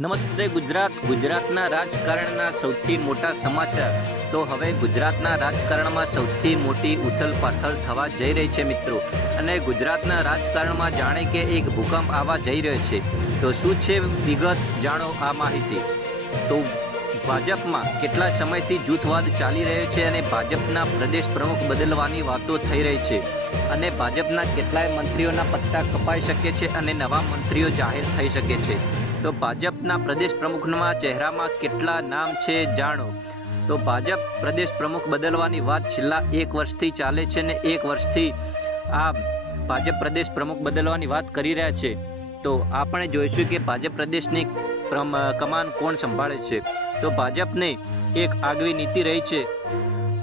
નમસ્તે ગુજરાત. ગુજરાતના રાજકારણના સૌથી મોટા સમાચાર. તો હવે ગુજરાતના રાજકારણમાં સૌથી મોટી ઉથલપાથલ થવા જઈ રહી છે મિત્રો. અને ગુજરાતના રાજકારણમાં જાણે કે એક ભૂકંપ આવવા જઈ રહ્યો છે. તો શું છે વિગત? જાણો આ માહિતી. તો ભાજપમાં કેટલા સમયથી જૂથવાદ ચાલી રહ્યો છે અને ભાજપના પ્રદેશ પ્રમુખ બદલવાની વાતો થઈ રહી છે. અને ભાજપના કેટલાય મંત્રીઓના પત્તા કપાઈ શકે છે અને નવા મંત્રીઓ જાહેર થઈ શકે છે. તો ભાજપના પ્રદેશ પ્રમુખના ચહેરામાં કેટલા નામ છે જાણો. તો ભાજપ પ્રદેશ પ્રમુખ બદલવાની વાત છેલ્લા એક વર્ષથી ચાલે છે ને એક વર્ષથી આ ભાજપ પ્રદેશ પ્રમુખ બદલવાની વાત કરી રહ્યા છે. તો આપણે જોઈશું કે ભાજપ પ્રદેશની કમાન કોણ સંભાળે છે. તો ભાજપને એક આગવી નીતિ રહી છે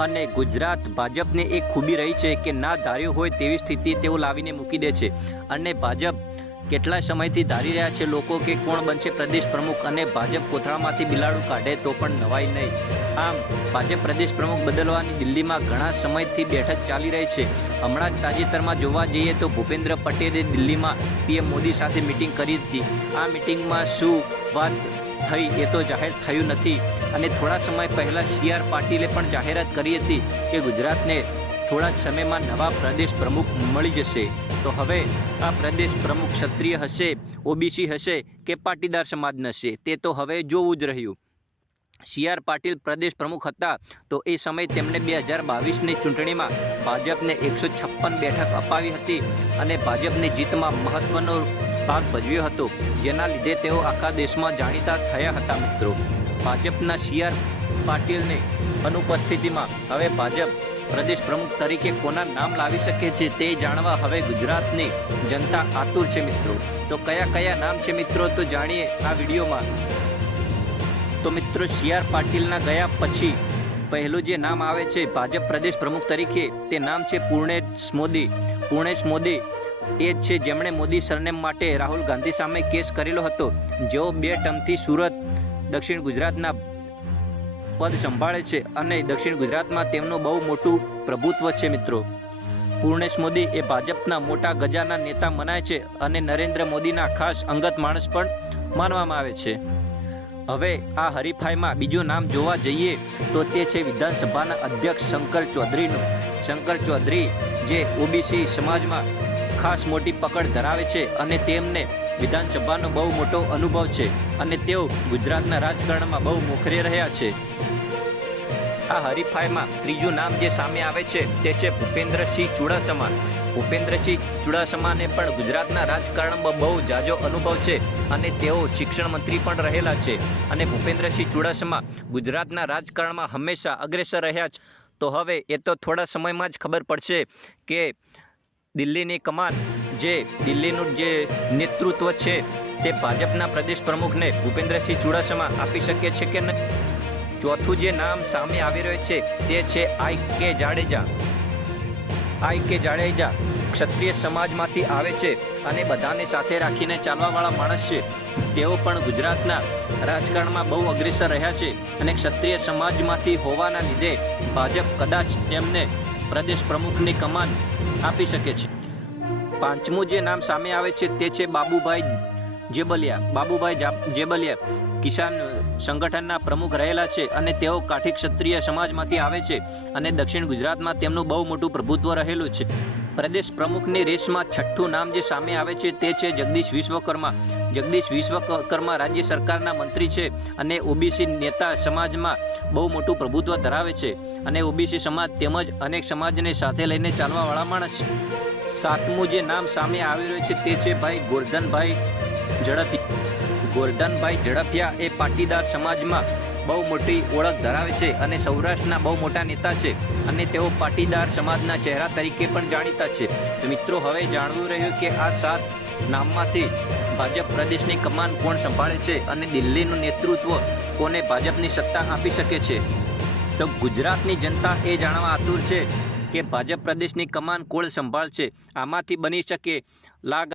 અને ગુજરાત ભાજપને એક ખૂબી રહી છે કે ના ધાર્યું હોય તેવી સ્થિતિ તેઓ લાવીને મૂકી દે છે. અને ભાજપ કેટલા સમયથી ધારી રહ્યા છે લોકો કે કોણ બનશે પ્રદેશ પ્રમુખ અને ભાજપ કોથળામાંથી બિલાડું કાઢે તો પણ નવાઈ નહીં. આમ, ભાજપ પ્રદેશ પ્રમુખ બદલવાની દિલ્હીમાં ઘણા સમયથી બેઠક ચાલી રહી છે. હમણાં જ તાજેતરમાં જોવા જઈએ તો ભૂપેન્દ્ર પટેલે દિલ્હીમાં પીએમ મોદી સાથે મિટિંગ કરી હતી. આ મિટિંગમાં શું વાત થઈ એ તો જાહેર થયું નથી. અને થોડા સમય પહેલાં સી આર પાટીલે પણ જાહેરાત કરી હતી કે ગુજરાતને થોડા જ સમયમાં નવા પ્રદેશ પ્રમુખ મળી જશે. તો હવે આ પ્રદેશ પ્રમુખ ક્ષત્રિય હશે, ઓબીસી હશે કે પાટીદાર સમાજના હશે? તે તો હવે જોવું જ રહ્યું. સી આર પાટીલ પ્રદેશ પ્રમુખ હતા, તો એ સમયે તેમણે બે હજાર બાવીસની ચૂંટણીમાં ભાજપને એકસો છપ્પન બેઠક અપાવી હતી અને ભાજપની જીતમાં મહત્વનો ભાગ ભજવ્યો હતો. જેના લીધે તેઓ આખા દેશમાં જાણીતા થયા હતા મિત્રો. ભાજપના સી આર પાટીલની અનુપસ્થિતિમાં હવે ભાજપ પ્રદેશ પ્રમુખ તરીકે કોના નામ લાવી શકે છે તે જાણવા હવે ગુજરાતની જનતા આતુર છે મિત્રો. તો કયા કયા નામ છે મિત્રો તો જાણીએ આ વિડીયોમાં. તો મિત્રો સી આર પાટીલના ગયા પછી પહેલું જે નામ આવે છે ભાજપ પ્રદેશ પ્રમુખ તરીકે તે નામ છે પૂર્ણેશ મોદી. પૂર્ણેશ મોદી એ જ છે જેમણે મોદી સરનેમ માટે રાહુલ ગાંધી સામે કેસ કરેલો હતો. જેઓ બે ટર્મથી સુરત, દક્ષિણ ગુજરાતના પદ સંભાળે છે અને દક્ષિણ ગુજરાતમાં તેમનું બહુ મોટું પ્રભુત્વ છે, મિત્રો. પૂર્ણેશ મોદી એ ભાજપના મોટા ગજાના નેતા મનાય છે અને નરેન્દ્ર મોદીના ખાસ અંગત માણસ પણ માનવામાં આવે છે. હવે આ હરીફાઈમાં બીજું નામ જોવા જઈએ તો તે છે વિધાનસભાના અધ્યક્ષ શંકર ચૌધરીનું. શંકર ચૌધરી જે ઓબીસી સમાજમાં ખાસ મોટી પકડ ધરાવે છે અને તેમને વિધાનસભાનો બહુ મોટો અનુભવ છે અને તેઓ ગુજરાતના રાજકારણમાં બહુ મોખરે રહ્યા છે. આ હરીફાઈમાં ત્રીજું નામ જે સામે આવે છે તે છે ભૂપેન્દ્રસિંહ ચુડાસમા. ભૂપેન્દ્રસિંહ ચુડાસમાને પણ ગુજરાતના રાજકારણમાં બહુ જાજો અનુભવ છે અને તેઓ શિક્ષણ મંત્રી પણ રહેલા છે અને ભૂપેન્દ્રસિંહ ચુડાસમા ગુજરાતના રાજકારણમાં હંમેશા અગ્રેસર રહ્યા છે. તો હવે એ તો થોડા સમયમાં જ ખબર પડશે કે દિલ્હીની કમાન જે દિલ્હીનું જે નેતૃત્વ છે, તે ભાજપના પ્રદેશ પ્રમુખને ભૂપેન્દ્રસિંહ ચુડાસમા આપી શકે છે કે નહીં? ચોથું જે નામ સામે આવી રહ્યું છે, તે છે આઈ કે જાડેજા. આઈ કે જાડેજા ક્ષત્રિય સમાજમાંથી આવે છે અને બધાને સાથે રાખીને ચાલવાવાળા માણસ છે. તેઓ પણ ગુજરાતના રાજકારણમાં બહુ અગ્રેસર રહ્યા છે અને ક્ષત્રિય સમાજમાંથી હોવાના લીધે ભાજપ કદાચ તેમને પ્રદેશ પ્રમુખની કમાન આપી શકે છે. પાંચમું જે નામ સામે આવે છે તે છે બાબુભાઈ જેબલિયા. બાબુભાઈ જેબલિયા કિસાન સંગઠનના પ્રમુખ રહેલા છે અને તેઓ કાઠી ક્ષત્રિય સમાજમાંથી આવે છે અને દક્ષિણ ગુજરાતમાં તેમનું બહુ મોટું પ્રભુત્વ રહેલું છે. પ્રદેશ પ્રમુખની રેસમાં છઠ્ઠું નામ જે સામે આવે છે તે છે જગદીશ વિશ્વકર્મા. જગદીશ વિશ્વકર્મા રાજ્ય સરકારના મંત્રી છે અને ઓબીસી નેતા સમાજમાં બહુ મોટું પ્રભુત્વ ધરાવે છે અને ઓબીસી સમાજ તેમજ અનેક સમાજને સાથે લઈને ચાલવાવાળા માણસ છે. સાતમું જે નામ સામે આવી રહ્યું છે તે છે ભાઈ ગોરધનભાઈ ઝડપિયા ગોરધનભાઈ ઝડપિયા એ પાટીદાર સમાજમાં બહુ મોટી ઓળખ ધરાવે છે અને સૌરાષ્ટ્રના બહુ મોટા નેતા છે અને તેઓ પાટીદાર સમાજના ચહેરા તરીકે પણ જાણીતા છે. મિત્રો, હવે જાણવું રહ્યું કે આ સાત નામમાંથી ભાજપ પ્રદેશની કમાન કોણ સંભાળે છે અને દિલ્હીનું નેતૃત્વ કોને ભાજપની સત્તા આપી શકે છે? તો ગુજરાતની જનતા એ જાણવા આતુર છે કે ભાજપ પ્રદેશની કમાન કોળ સંભાળશે? આમાંથી બની શકે લાગ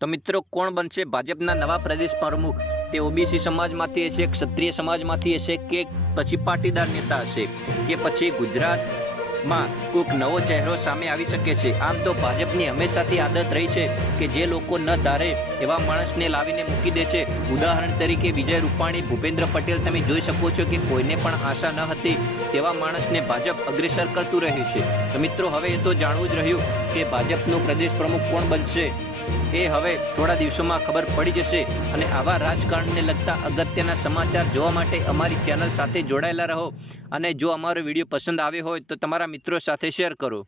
તો મિત્રો, કોણ બનશે ભાજપના નવા પ્રદેશ પ્રમુખ? તે ઓબીસી સમાજમાંથી હશે, ક્ષત્રિય સમાજમાંથી હશે કે પછી પાટીદાર નેતા હશે? કે પછી ગુજરાત માં કોઈક નવો ચહેરો સામે આવી શકે છે. આમ તો ભાજપની હંમેશાથી આદત રહી છે કે જે લોકો ન ધારે એવા માણસને લાવીને મૂકી દે છે. ઉદાહરણ તરીકે વિજય રૂપાણી, ભૂપેન્દ્ર પટેલ તમે જોઈ શકો છો કે કોઈને પણ આશા ન હતી તેવા માણસને ભાજપ અગ્રેસર કરતું રહ્યું છે. તો મિત્રો, હવે એ તો જાણવું જ રહ્યું કે ભાજપનું પ્રદેશ પ્રમુખ કોણ બનશે? એ હવે થોડા દિવસોમાં ખબર પડી જશે અને આવા રાજકારણને લગતા અગત્યના સમાચાર જોવા માટે અમારી ચેનલ સાથે જોડાયેલા રહો. અને જો અમારો વીડિયો પસંદ આવ્યો હોય તો તમારા મિત્રો સાથે શેર કરો.